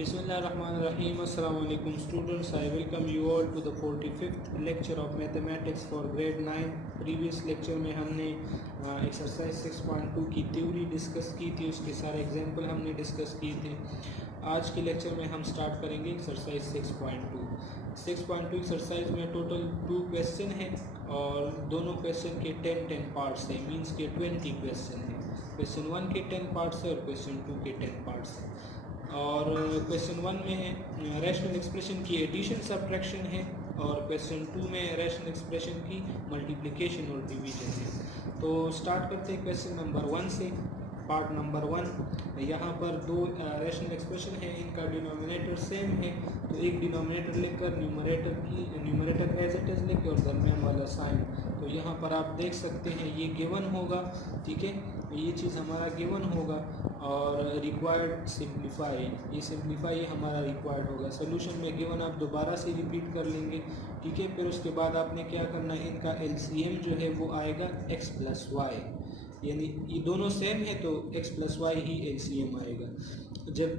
Bismillahirrahmanirrahim. Assalamu alaikum students. I welcome you all to the 45th lecture of mathematics for grade 9. Previous lecture में हमने exercise 6.2 की theory discuss की थी, उसके सारे एग्जाम्पल हमने डिस्कस किए थे। आज के लेक्चर में हम स्टार्ट करेंगे एक्सरसाइज 6.2। 6.2 एक्सरसाइज में टोटल 2 क्वेश्चन है और दोनों क्वेश्चन के 10 पार्ट्स हैं, मीन्स के 20 क्वेश्चन है। क्वेश्चन 1 के 10 पार्ट्स है और क्वेश्चन 2 के 10 पार्ट्स है। और क्वेश्चन 1 में रैशनल एक्सप्रेशन की एडिशन सब्ट्रैक्शन है और क्वेश्चन 2 में रैशनल एक्सप्रेशन की मल्टीप्लिकेशन और डिवीजन है। तो स्टार्ट करते हैं क्वेश्चन नंबर 1 से। पार्ट नंबर 1, यहाँ पर दो रैशनल एक्सप्रेशन है, इनका डिनोमिनेटर सेम है, तो एक डिनोमिनेटर लेकर न्यूमरेटर एज इट इज़ लेकर और दरमियान वाला साइन। तो यहाँ पर आप देख सकते हैं ये गिवन होगा, ठीक है, ये चीज़ हमारा गिवन होगा और रिक्वायर्ड सिंप्लीफाई, ये सिंप्लीफाई हमारा रिक्वायर्ड होगा। सोल्यूशन में गिवन आप दोबारा से रिपीट कर लेंगे, ठीक है। फिर उसके बाद आपने क्या करना है, इनका LCM जो है वो आएगा x प्लस वाई, यानी ये दोनों सेम है तो x plus why he LCM आएगा। जब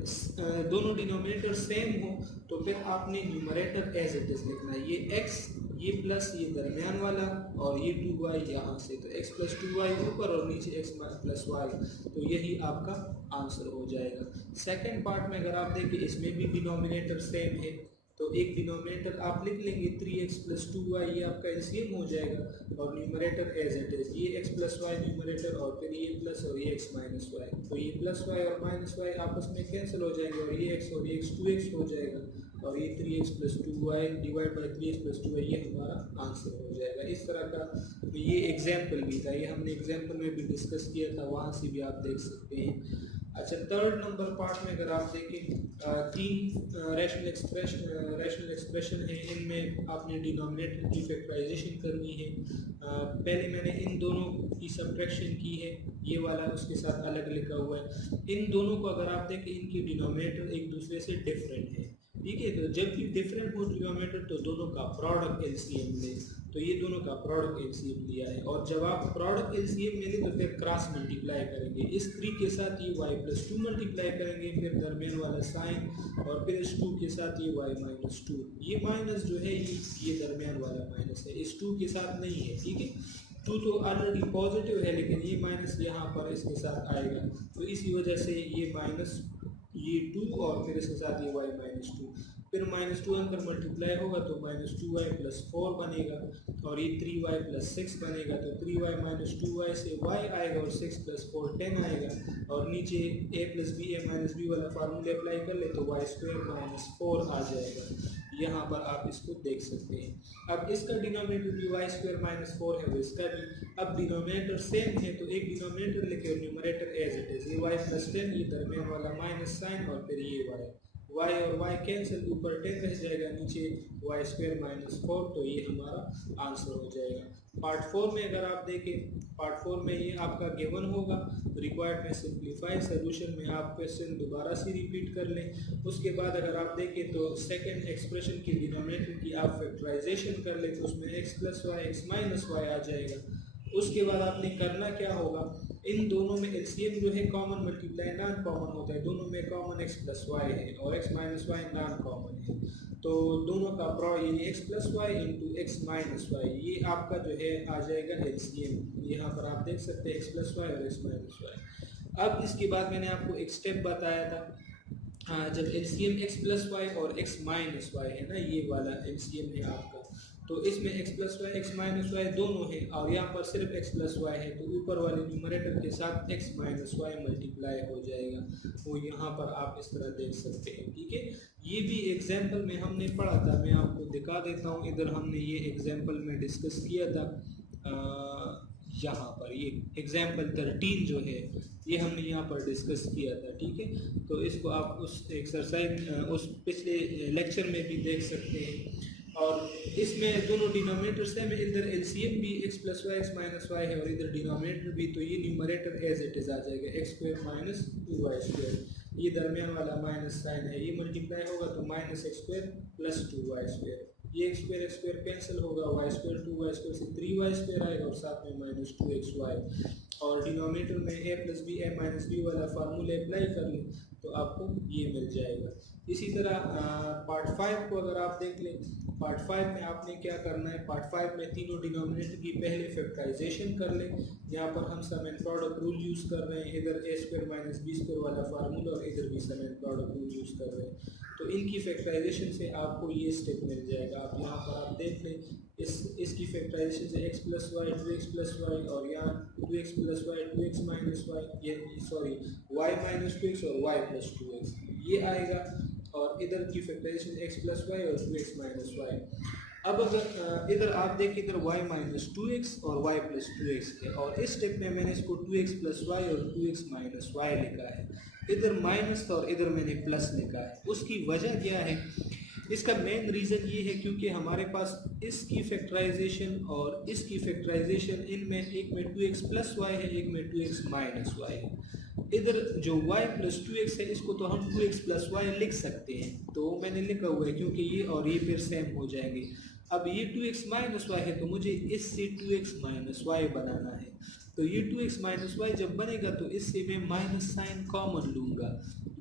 दोनों डिनोमिनेटर सेम हो तो फिर आपने न्यूमरेटर एज इट इज़ लिखना है, ये x, ये प्लस ये दरमियान वाला और ये 2y यहाँ से, तो x प्लस 2y ऊपर और नीचे x प्लस वाई, तो यही आपका आंसर हो जाएगा। सेकंड पार्ट में अगर आप देखें, इसमें भी डिनोमिनेटर सेम है, तो एक डिनोमिनेटर आप लिख लेंगे 3x प्लस 2y, ये आपका LCM हो जाएगा, और न्यूमरेटर एज इट इज़, ये x प्लस वाई न्यूमरेटर और फिर ये प्लस और ये x माइनस वाई, तो ये प्लस वाई और माइनस वाई आपस में कैंसिल हो जाएंगे और ये x और ये x 2x हो जाएगा और ये 3x plus 2y divide by 3x plus 2y, ये हमारा आंसर हो जाएगा। इस तरह का ये एग्जाम्पल भी था, ये हमने एग्जाम्पल में भी डिस्कस किया था, वहाँ से भी आप देख सकते हैं। अच्छा, थर्ड नंबर पार्ट में अगर आप देखें, तीन रैशनल एक्सप्रेशन है, इनमें आपने डिनोमिनेटर की फैक्टराइजेशन करनी है। पहले मैंने इन दोनों की सब्ट्रैक्शन की है, ये वाला उसके साथ अलग लिखा हुआ है। इन दोनों को अगर आप देखें, इनकी डिनोमिनेटर एक दूसरे से डिफरेंट है, ठीक है। तो जब भी डिफरेंट हो डिनोमिनेटर तो दोनों का प्रोडक्ट LCM ले, तो ये दोनों का प्रोडक्ट LCM लिया है, और जब आप प्रोडक्ट LCM ले लें तो फिर क्रॉस मल्टीप्लाई करेंगे, इस 3 के साथ ये y प्लस 2 मल्टीप्लाई करेंगे, फिर दरमियान वाला साइन, और फिर इस 2 के साथ ये y माइनस 2, ये माइनस जो है ये दरमियान वाला माइनस है, इस 2 के साथ नहीं है, ठीक है। 2 तो ऑलरेडी पॉजिटिव है, लेकिन ये माइनस यहाँ पर इसके साथ आएगा, तो इसी वजह से ये माइनस ये 2 और फिर इसके साथ ये y माइनस 2, फिर माइनस 2 अंदर मल्टीप्लाई होगा तो माइनस 2y प्लस 4 बनेगा, और ये 3y प्लस 6 बनेगा, तो 3y माइनस 2y से y आएगा और 6 प्लस 4 10 आएगा, और नीचे a plus b a minus b वाला फार्मूला अप्लाई कर ले तो y स्क्वायर माइनस 4 आ जाएगा। यहाँ पर आप इसको देख सकते हैं। अब इसका डिनोमिनेटर भी y स्क्वायर माइनस 4 है, इसका भी, अब डिनोमिनेटर सेम है तो एक डिनोमिनेटर लेके और न्यूमरेटर एज इट इज़, ये y प्लस 10, ये दरमियान वाला माइनस साइन और फिर ये y और y कैंसिल, ऊपर 10 रह जाएगा, नीचे y स्क्वायर माइनस 4, तो ये हमारा आंसर हो जाएगा। पार्ट 4 में अगर आप देखें, पार्ट 4 में ये आपका गिवन होगा, रिक्वायर्ड में सिंप्लीफाई, सोल्यूशन में आप क्वेश्चन दोबारा से रिपीट कर लें। उसके बाद अगर आप देखें तो सेकंड एक्सप्रेशन की डिनोमिनेटर की आप फैक्टराइजेशन कर लें तो उसमें x plus y x minus y आ जाएगा। उसके बाद आपने करना क्या होगा, इन दोनों में LCM जो है कॉमन मल्टीप्लाई नॉन कॉमन होता है, दोनों में कॉमन x प्लस वाई है और x minus y non common है, तो दोनों का ये x plus y into x minus y, ये आपका जो है आ जाएगा LCM। यहाँ पर आप देख सकते हैं x प्लस वाई और x माइनस वाई। अब इसके बाद मैंने आपको एक स्टेप बताया था, जब LCM x प्लस वाई और x माइनस वाई है ना, ये वाला LCM है आपका, तो इसमें x plus y x minus y दोनों है, और यहाँ पर सिर्फ x प्लस वाई है, तो ऊपर वाले न्यूमरेटर के साथ x माइनस वाई मल्टीप्लाई हो जाएगा, वो यहाँ पर आप इस तरह देख सकते हैं, ठीक है। ये भी एग्जाम्पल में हमने पढ़ा था, मैं आपको दिखा देता हूँ, इधर हमने ये एग्जाम्पल में डिस्कस किया था। यहाँ पर ये एग्जाम्पल 13 जो है ये हमने यहाँ पर डिस्कस किया था, ठीक है। तो इसको आप उस एक्सरसाइज उस पिछले लेक्चर में भी देख सकते हैं, और इसमें दोनों डिनोमिनेटर सेम है, इधर LCM भी x plus y x minus y है और इधर डिनोमिनेटर भी, तो ये न्यूमरेटर एज इट इज़ आ जाएगा x square minus 2y square, ये दरमियान वाला माइनस साइन है, ये मल्टीप्लाई होगा तो minus x square plus 2y square, ये x स्क्वायर कैंसिल होगा, y स्क्वायर 2y स्क्वायर से 3y स्क्वायर आएगा और साथ में माइनस 2xy, और डिनोमिनेटर में a plus b a minus b वाला फार्मूला अप्लाई कर लें तो आपको ये मिल जाएगा। इसी तरह पार्ट 5 को अगर आप देख लें, पार्ट 5 में आपने क्या करना है, पार्ट 5 में तीनों डिनोमिनेटर की पहले फैक्टराइजेशन कर लें। यहाँ पर हम सम एंड प्रोडक्ट रूल यूज़ कर रहे हैं, इधर ए स्क्वायर माइनस बी स्क्वायर वाला फार्मूला और इधर भी सम एंड प्रोडक्ट रूल यूज़ कर रहे हैं। तो इनकी फैक्टराइजेशन से आपको ये स्टेप मिल जाएगा। आप यहाँ पर आप देख लें, इसकी फैक्टराइजेशन से x plus y 2x plus y और यहाँ 2x plus y 2x minus y, ये सॉरी y माइनस 2x और y प्लस 2x ये आएगा। और इधर की फैक्टराइजेशन x प्लस वाई और 2x माइनस वाई। अब अगर इधर आप देखिए, इधर y माइनस 2x और y प्लस 2x है, और इस स्टेप में मैंने इसको 2x प्लस वाई और 2x माइनस वाई लिखा है। इधर माइनस था और इधर मैंने प्लस लिखा है। उसकी वजह क्या है? इसका मेन रीज़न ये है क्योंकि हमारे पास इसकी फैक्टराइजेशन और इसकी फैक्टराइजेशन, इनमें एक में 2x प्लस वाई है, एक में 2x माइनस वाई है। इधर जो y प्लस 2x है, इसको तो हम 2x प्लस वाई लिख सकते हैं, तो मैंने लिखा हुआ है क्योंकि ये और ये फिर सेम हो जाएंगे। अब ये 2x माइनस वाई है तो मुझे इससे 2x माइनस वाई बनाना है। तो ये 2x माइनस वाई जब बनेगा तो इससे मैं माइनस साइन कॉमन लूँगा।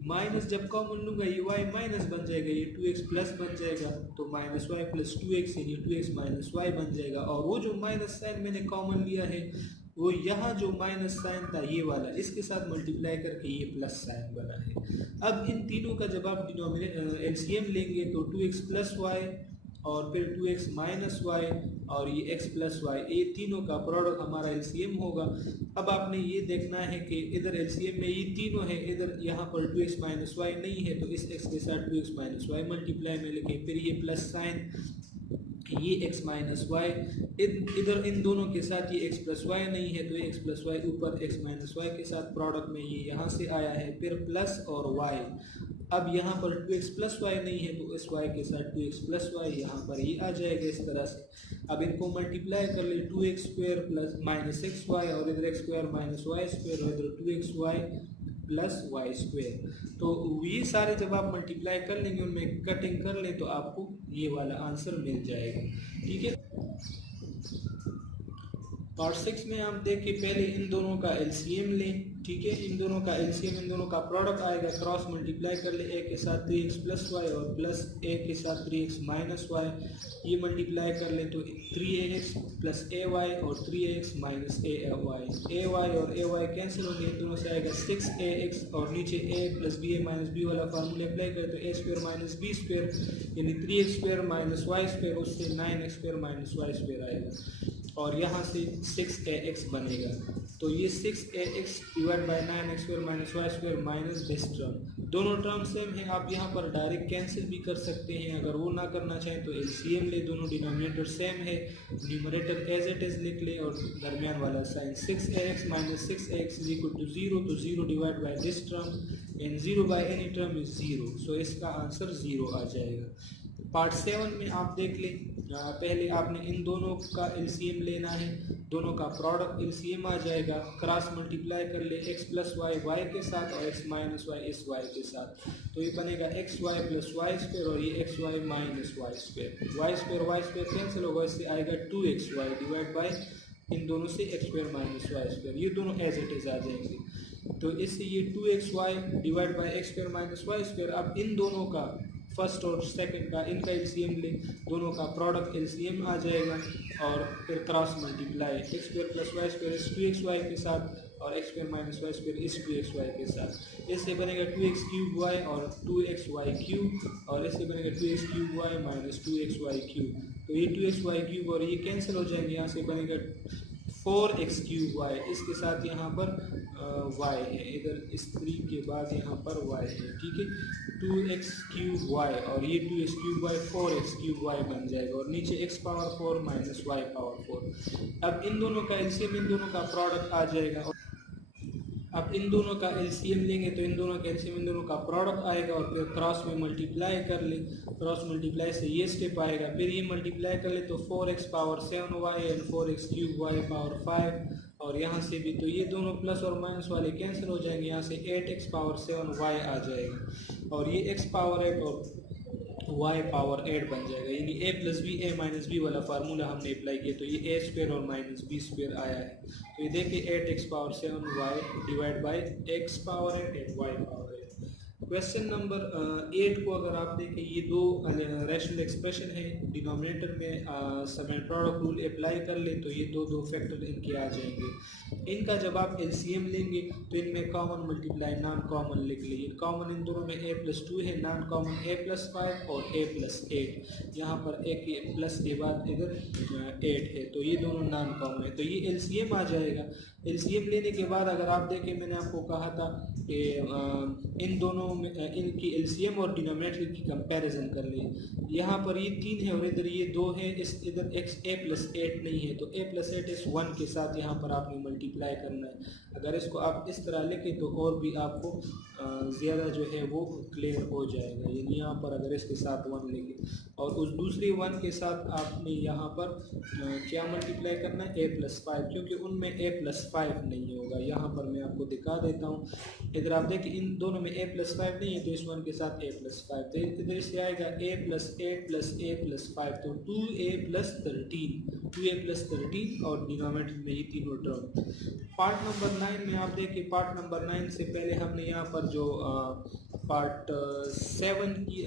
माइनस जब कॉमन लूँगा ये y माइनस बन जाएगा, ये 2x प्लस बन जाएगा, तो माइनस वाई प्लस 2x यानी 2x माइनस वाई बन जाएगा। और वो जो माइनस साइन मैंने कॉमन लिया है, वो यहाँ जो माइनस साइन था ये वाला, इसके साथ मल्टीप्लाई करके ये प्लस साइन बना है। अब इन तीनों का जब आप डिनोमिनेटर एलसीएम लेंगे तो 2x प्लस वाई और फिर 2x माइनस वाई और ये x प्लस वाई, ये तीनों का प्रोडक्ट हमारा एलसीएम होगा। अब आपने ये देखना है कि इधर एलसीएम में ये तीनों है, इधर यहाँ पर 2x माइनस वाई नहीं है, तो इस x के साथ 2x माइनस वाई मल्टीप्लाई में लिखें, फिर ये प्लस साइन, ये x माइनस वाई, इधर इन दोनों के साथ ये x प्लस वाई नहीं है, तो ये x प्लस वाई ऊपर x माइनस वाई के साथ प्रोडक्ट में ये यहाँ से आया है, फिर प्लस और y। अब यहाँ पर 2x प्लस वाई नहीं है तो इस y के साथ 2x प्लस वाई यहाँ पर ये आ जाएगा इस तरह से। अब इनको मल्टीप्लाई कर ले, 2x square plus minus x y और इधर x square minus y square और इधर 2x Y plus y square. तो ये सारे जब आप मल्टीप्लाई कर लेंगे, उनमें कटिंग कर लें, तो आपको ये वाला आंसर मिल जाएगा। ठीक है। पार्ट 6 में आप देखिए, पहले इन दोनों का एलसीएम लें। ठीक है, इन दोनों का एलसीएम, इन दोनों का प्रोडक्ट आएगा, क्रॉस मल्टीप्लाई कर ले, a के साथ 3x प्लस वाई और प्लस a के साथ 3x माइनस वाई, ये मल्टीप्लाई कर ले तो 3ax प्लस ay और 3ax माइनस ay और ay कैंसिल होंगे, इन दोनों से आएगा 6ax और नीचे a plus b a minus b वाला फार्मूला अप्लाई करें तो a square minus b square यानी 3x square minus y square, उससे 9x square minus y square आएगा और यहाँ से 6ax बनेगा। तो ये 6ax divide by 9x square minus y square minus this term, दोनों टर्म सेम है, आप यहाँ पर डायरेक्ट कैंसिल भी कर सकते हैं। अगर वो ना करना चाहें तो एलसीएम ले, दोनों डिनोमिनेटर सेम है, न्यूमरेटर एज इट इज लिख ले और दरमियान वाला sign 6ax minus 6ax is equal to 0, तो 0 divide by this term and 0 by any term is 0, so इसका आंसर 0 आ जाएगा। पार्ट 7 में आप देख लें, पहले आपने इन दोनों का एलसीएम लेना है, दोनों का प्रोडक्ट एलसीएम आ जाएगा, क्रॉस मल्टीप्लाई कर ले x प्लस वाई वाई के साथ और x माइनस वाई इस y के साथ, तो ये बनेगा x y plus y square और ये x y minus y square cancel होगा, इससे आएगा 2xy डिवाइड बाई इन दोनों से x square minus y square, ये दोनों एज इट इज आ जाएंगे, तो इससे ये 2xy divide by x square minus y square. अब इन दोनों का फर्स्ट और सेकंड का इनका एलसीएम ले, दोनों का प्रोडक्ट एलसीएम आ जाएगा और फिर cross multiply, x square plus y square इस 2xy के साथ और x square minus y square इस 2xy के साथ, इससे बनेगा 2x क्यूब वाई और 2xy क्यूब और इससे बनेगा 2x cube Y minus 2xy cube, तो ये 2xy क्यूब और ये कैंसिल हो जाएंगे, यहाँ से बनेगा 4x क्यूब वाई, इसके साथ यहाँ पर y है, इधर इस 3 के बाद यहाँ पर y है। ठीक है, 2x क्यूब वाई और ये 2x cube Y 4x cube Y बन जाएगा और नीचे x power 4 minus y power 4। अब इन दोनों का एलसीएम, इन दोनों का प्रोडक्ट आ जाएगा, अब इन दोनों का एलसीएम लेंगे तो इन दोनों का एलसीएम, इन दोनों का प्रोडक्ट आएगा और फिर क्रॉस में मल्टीप्लाई कर ले, क्रॉस मल्टीप्लाई से ये स्टेप आएगा, फिर ये मल्टीप्लाई कर ले तो 4x power 7y and 4x cube y power 5 और यहाँ से भी, तो ये दोनों प्लस और माइनस वाले कैंसिल हो जाएंगे, यहाँ से 8x पावर 7y आ जाएगा और ये x पावर 8 और y पावर 8 बन जाएगा, यानी a plus b a minus b वाला फार्मूला हमने अप्लाई किया तो ये a स्क्वायर और माइनस बी स्क्वायर आया है। तो ये देखिए 8x power 7y divide by x power 8 and y power 8। Question number 8 को अगर आप देखें, ये दो रैशनल एक्सप्रेशन है, डिनोमिनेटर में सम एंड प्रोडक्ट रूल अप्लाई कर ले तो ये दो फैक्टर इनके आ जाएंगे। इनका जब आप एलसीएम लेंगे तो इनमें कॉमन मल्टीप्लाई नॉन कॉमन लिख लीजिए। कॉमन इन दोनों में a+2 है, नॉन कॉमन a+5 और a+8। यहाँ पर a के प्लस के बाद इधर 8 है, तो ये दोनों नॉन कॉमन है, तो ये एलसीएम आ जाएगा। एलसीएम लेने के बाद अगर आप देखें, मैंने आपको कहा था कि इन दोनों में इनकी एलसीएम और डिनोमिनेटर की कंपैरिजन कर लें। यहाँ पर ये 3 है और इधर ये 2 है, इस इधर x a+8 नहीं है, तो a+8 इस 1 के साथ यहाँ पर आपने मल्टीप्लाई करना है। अगर इसको आप इस तरह लिखें तो और भी आपको ज़्यादा जो है वो क्लियर हो जाएगा। यानी यहाँ पर अगर इसके साथ 1 लिखें और उस दूसरी 1 के साथ आपने यहाँ पर क्या मल्टीप्लाई करना है, a+5, क्योंकि उनमें a+5 नहीं होगा। यहाँ पर मैं आपको दिखा देता हूँ, इधर आप देखिए इन दोनों में a+5 नहीं है, तो इस 1 के साथ a+5, तो इधर से आएगा a+8 + a+5, तो 2a+13 और डिनोमिनेटर में ये तीनों टर्म। पार्ट नंबर 9 में आप देखिए, पार्ट नंबर 9 से पहले हमने यहाँ पर जो पार्ट 7 की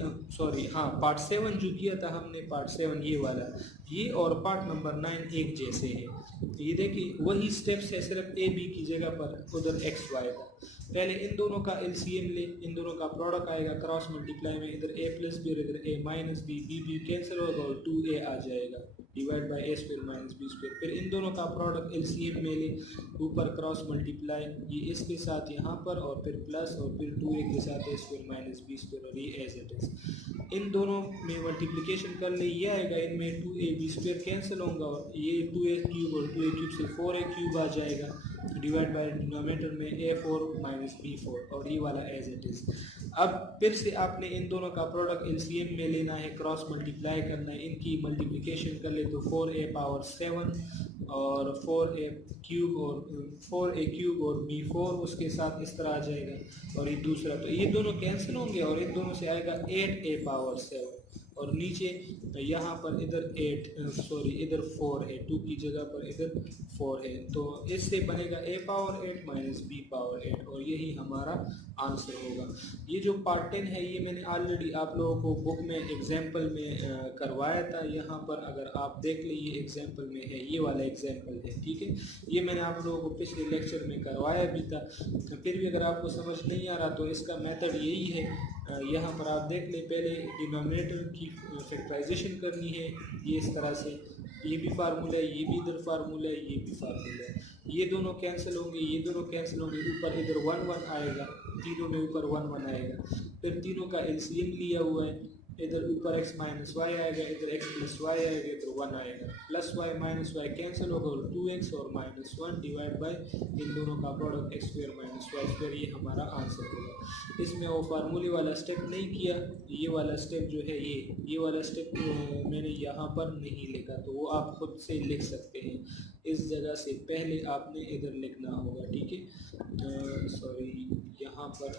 पार्ट 7 जो किया था हमने, पार्ट 7 ये वाला, ये और पार्ट नंबर 9 एक जैसे है। ये देखिए वही स्टेप्स है, सिर्फ ए बी की जगह पर उधर एक्स वाई था। पहले इन दोनों का एलसीएम ले, इन दोनों का प्रोडक्ट आएगा क्रॉस मल्टीप्लाई में, इधर a+b और इधर a-b, b कैंसिल होगा और 2a आ जाएगा, डिवाइड बाय a² - b²। फिर इन दोनों का प्रोडक्ट एलसीएम में ले, ऊपर क्रॉस मल्टीप्लाई, ये इसके साथ यहाँ पर और फिर प्लस और फिर 2a के साथ a² - b² और ये एज इट इज। इन दोनों में मल्टीप्लिकेशन कर ले, ये आएगा, इनमें 2ab² कैंसिल होगा और ये 2a³ और 2a³ से 4a³ आ जाएगा, डिवाइड बाय डिनोमिनेटर में a4 - b4 और ये वाला एज इट इज। अब फिर से आपने इन दोनों का प्रोडक्ट एलसीएम में लेना है, क्रॉस मल्टीप्लाई करना है, इनकी मल्टीप्लिकेशन कर ले तो 4a⁻7 और 4a³ और b4 उसके साथ इस तरह आ जाएगा और ये दूसरा, तो ये दोनों कैंसिल होंगे और इन दोनों से आएगा 8a⁻7 और नीचे यहाँ पर इधर इधर 4 है, 2 की जगह पर इधर 4 है, तो इससे बनेगा a⁻8 - b⁻8 और यही हमारा आंसर होगा। ये जो पार्ट 10 है ये मैंने ऑलरेडी आप लोगों को बुक में एग्जाम्पल में करवाया था। यहाँ पर अगर आप देख लीजिए ये एग्जाम्पल में है, ये वाला एग्जाम्पल है, ठीक है। ये मैंने आप लोगों को पिछले लेक्चर में करवाया भी था, फिर भी अगर आपको समझ नहीं आ रहा तो इसका मेथड यही है। यहाँ पर आप देख ले, पहले डिनोमिनेटर की फैक्टराइजेशन करनी है, ये इस तरह से, ये भी फार्मूला है, ये भी इधर फार्मूला है, ये भी फार्मूला है, ये दोनों कैंसिल होंगे, ये दोनों कैंसिल होंगे, ऊपर इधर 1 1 आएगा, तीनों में ऊपर 1 1 आएगा। फिर तीनों का एलसीएम लिया हुआ है, इधर ऊपर x - y आएगा, इधर x + y आएगा, इधर 1 आएगा, +y - y कैंसिल होगा और 2x और -1 डिवाइड बाय इन दोनों का प्रोडक्ट x² - y², ये हमारा आंसर होगा। इसमें वो फार्मूले वाला स्टेप नहीं किया, ये वाला स्टेप जो है ये वाला स्टेप मैंने यहाँ पर नहीं लिखा, तो वो आप खुद से लिख सकते हैं। इस जगह से पहले आपने इधर लिखना होगा, ठीक है। यहाँ पर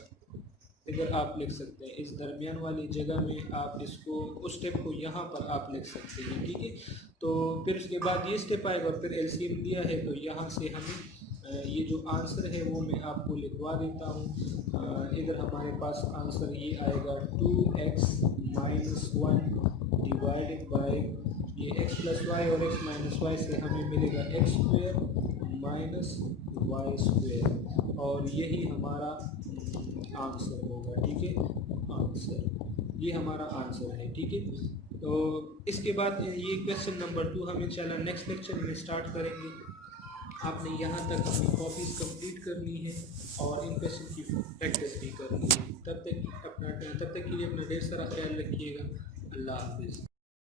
इधर आप लिख सकते हैं, इस दरमियान वाली जगह में आप इसको, उस स्टेप को यहाँ पर आप लिख सकते हैं, ठीक है। तो फिर उसके बाद ये स्टेप आएगा और फिर एलसीएम दिया है, तो यहाँ से हमें ये जो आंसर है वो मैं आपको लिखवा देता हूँ। इधर हमारे पास आंसर ये आएगा 2x - 1 डिवाइडेड बाय ये x + y और x - y से हमें मिलेगा x² - y² और यही हमारा आंसर होगा, ठीक है। आंसर, ये हमारा आंसर है, ठीक है। तो इसके बाद ये क्वेश्चन नंबर 2 हम इंशाल्लाह नेक्स्ट लेक्चर में स्टार्ट करेंगे। आपने यहाँ तक अपनी कॉपीज कंप्लीट करनी है और इन क्वेश्चन की प्रैक्टिस भी करनी है। तब तक के लिए अपना ढेर सारा ख्याल रखिएगा। अल्लाह हाफिज़।